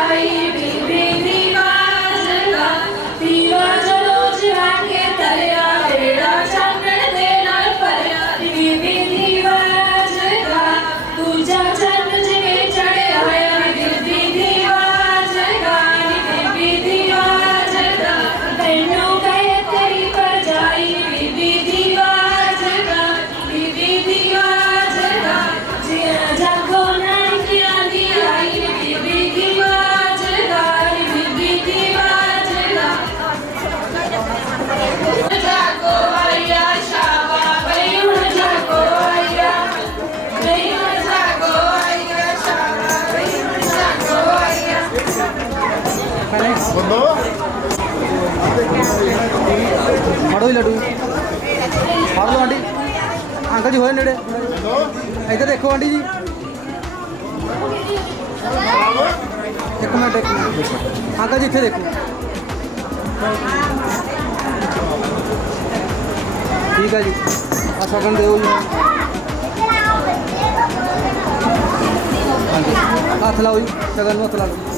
I believe. ਫੜੋ ਹੀ ਲੱਡੂ। ਫੜ ਲਓ ਆਂਟੀ। ਅੰਕਲ ਜੀ ਹੋਏ ਨੇੜੇ? ਇੱਧਰ ਦੇਖੋ ਆਂਟੀ ਜੀ। ਇੱਕ ਮਿੰਟ ਇੱਕ ਮਿੰਟ। ਅੰਕਲ ਜੀ ਇੱਥੇ ਦੇਖੋ। ਠੀਕ ਹੈ ਜੀ। ਆ ਸ਼ਗਨ ਦਿਓ ਜੀ। ਹੱਥ ਲਾਓ ਜੀ। ਸ਼ਗਨ ਨੂੰ ਹੱਥ ਲਓ।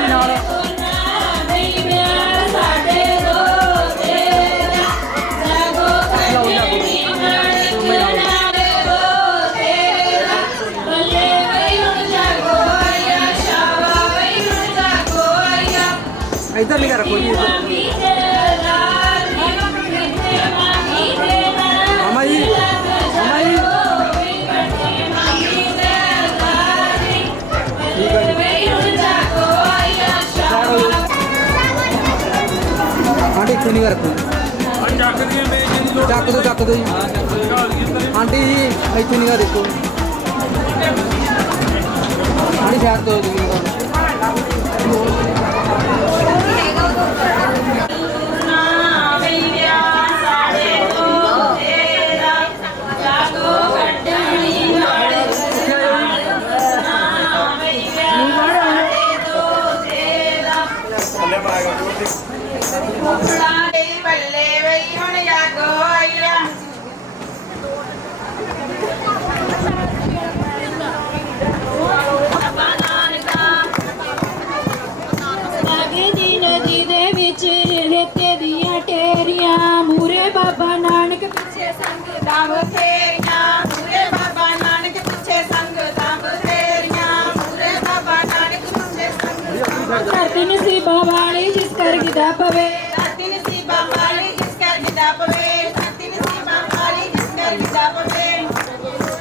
इधर लेकर रखो हमारी आंटी, इतने रखो। चाक दो चाक दो आंटी इतने देखो आंटी शायद तो दो ਨਸੀਬਾਂ ਵਾਲੀ ਜਿਸ ਕਰ ਗਿਦਾ ਪਵੇ। ਸਾਥੀ ਨਸੀਬਾਂ ਵਾਲੀ ਜਿਸ ਕਰ ਗਿਦਾ ਪਵੇ। ਸਾਥੀ ਨਸੀਬਾਂ ਵਾਲੀ ਜਿਸ ਕਰ ਗਿਦਾ ਪਵੇ।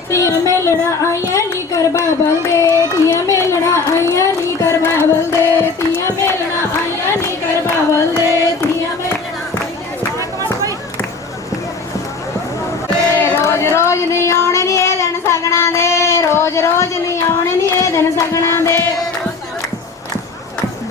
ਧੀਆਂ ਮੇਲਣਾ ਆਈਆਂ ਨੀ ਕਰ ਬਾਬਲ ਦੇ। ਧੀਆਂ ਮੇਲਣਾ ਆਈਆਂ ਨੀ ਕਰ ਬਾਬਲ ਦੇ। ਧੀਆਂ ਮੇਲਣਾ ਆਈਆਂ ਨੀ ਕਰ ਬਾਬਲ ਦੇ। ਧੀਆਂ ਮੇਲਣਾ ਰੋਜ਼ ਰੋਜ਼ ਨਹੀਂ ਆਉਣੇ ਨਹੀਂ ਇਹ ਦਿਨ ਸਗਣਾ ਦੇ। ਰੋਜ਼ ਰੋਜ਼ ਨਹੀਂ ਆਉਣੇ ਨਹੀਂ ਇਹ ਦਿਨ ਸਗਣਾ ਦੇ।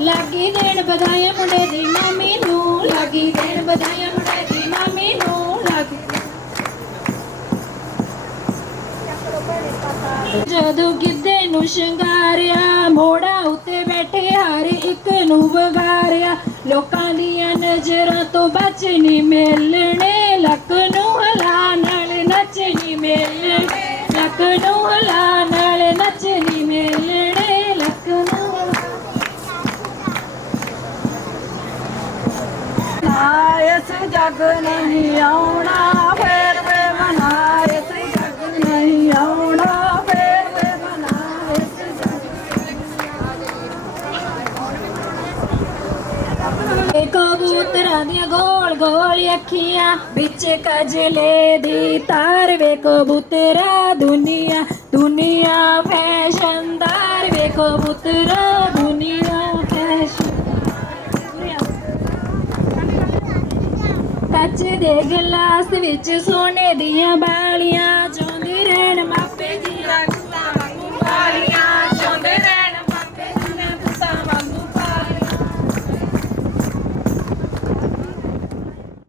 ਲੱਗੀ ਦੇਣ ਵਧਾਈਆਂ ਮੁੰਡੇ ਦੀ ਮਾਮੀ ਨੂੰ, ਲੱਗੀ ਦੇਣ ਵਧਾਈਆਂ ਮੁੰਡੇ ਦੀ ਮਾਮੀ ਨੂੰ, ਲੱਗੀ ਜਦੋਂ ਗਿੱਧੇ ਨੂੰ ਸ਼ਿੰਗਾਰਿਆ ਮੋੜਾ ਉੱਤੇ ਬੈਠੇ ਹਰ ਇੱਕ ਨੂੰ ਵਗਾਰਿਆ। ਲੋਕਾਂ ਦੀਆਂ ਨਜ਼ਰਾਂ ਤੋਂ ਬਚ ਮਿਲਣੇ, ਲੱਕ ਨੂੰ ਹਲਾ ਨਾਲ ਨੱਚਣੀ ਮਿਲਣੇ, ਲੱਕ ਨੂੰ ਹਲਾ जग नहीं आना फिर वे मनाए इस जग नहीं आना फिर वे कबूतरा दिया गोल गोल अखियाँ, बिच कजले दी तार वे कबूतरा दुनिया दुनिया फ़ैशन तार वे कबूतरा दुनिया। ਕੱਚ ਦੇ ਗਲਾਸ ਵਿੱਚ ਸੋਨੇ ਦੀਆਂ ਬਾਲੀਆਂ।